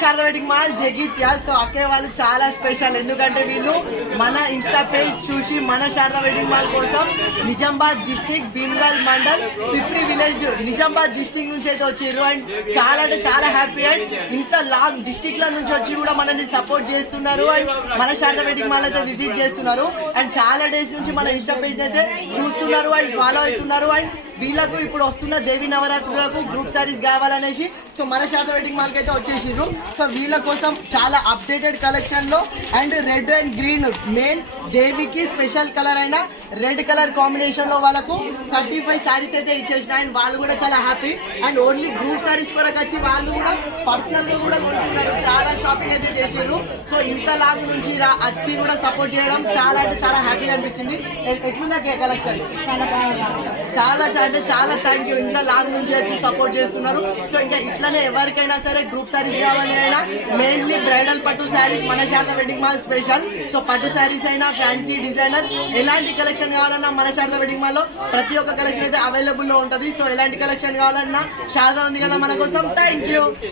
Sharada wedding mall Jagtial. So అక్కే వాళ్ళు చాలా స్పెషల్, ఎందుకంటే వీళ్ళు మన ఇన్స్టా పేజ్ చూసి మన శారదా వెడ్డింగ్ మాల్ కోసం Nizamabad district Bheemgal mandal పిప్రి village Nizamabad district నుంచి అయితే వచ్చిర్రు. అండ్ చాలా అంటే చాలా హ్యాపీ. అండ్ ఇంత లాంగ్ డిస్టిక్ ల నుంచి వచ్చి కూడా మనల్ని సపోర్ట్ చేస్తున్నారు. అండ్ మన శారదా వెడ్డింగ్ మాల్ అయితే విజిట్ చేస్తున్నారు. అండ్ చాలా డేస్ నుంచి మన ఇన్స్టా పేజ్ అయితే చూస్తున్నారు అండ్ ఫాలో అవుతున్నారు. అండ్ వీళ్ళకు ఇప్పుడు వస్తున్న దేవి నవరాత్రులకు గ్రూప్ సారీస్ కావాలనేసి సో మన శారదా వెడ్డింగ్ మాల్ కి అయితే వచ్చేసిండ్రు. సో వీళ్ళ కోసం చాలా అప్డేటెడ్ కలెక్షన్ లో and red and green main దేవికి స్పెషల్ కలర్ అయిన రెడ్ కలర్ కాంబినేషన్ లో వాళ్ళకు 35 సారీస్ అయితే ఇచ్చేసిన. అండ్ వాళ్ళు కూడా చాలా happy. And only group saris కొరకు వచ్చి వాళ్ళు కూడా పర్సనల్ గా కూడా కొనుక్కున్నారు, చాలా షాపింగ్ అయితే చేసిండ్రు. సో ఇంత లాంగ్ నుంచి వచ్చి కూడా సపోర్ట్ చేయడం చాలా అంటే చాలా హ్యాపీగా అనిపించింది. ఎట్లుందా కలెక్షన్? చాలా అంటే చాలా థ్యాంక్ యూ, ఇంత లాంగ్ నుంచి వచ్చి సపోర్ట్ చేస్తున్నారు. సో ఇంకా ఇట్లానే ఎవరికైనా సరే గ్రూప్ సారీస్ కావాలి అయినా మెయిన్లీ బ్రైడల్ పట్టు సారీస్ మన Sharada wedding mall special. So పట్టు సారీస్ అయినా ఫ్యాన్సీ డిజైనర్ ఎలాంటి కలెక్షన్ కావాలన్నా మన శారదా వెడ్డింగ్ మాల్ లో ప్రతి ఒక్క కలెక్షన్ అయితే అవైలబుల్ లో ఉంటది. సో ఎలాంటి కలెక్షన్ కావాలన్నా శారదా ఉంది కదా మన కోసం. Thank you.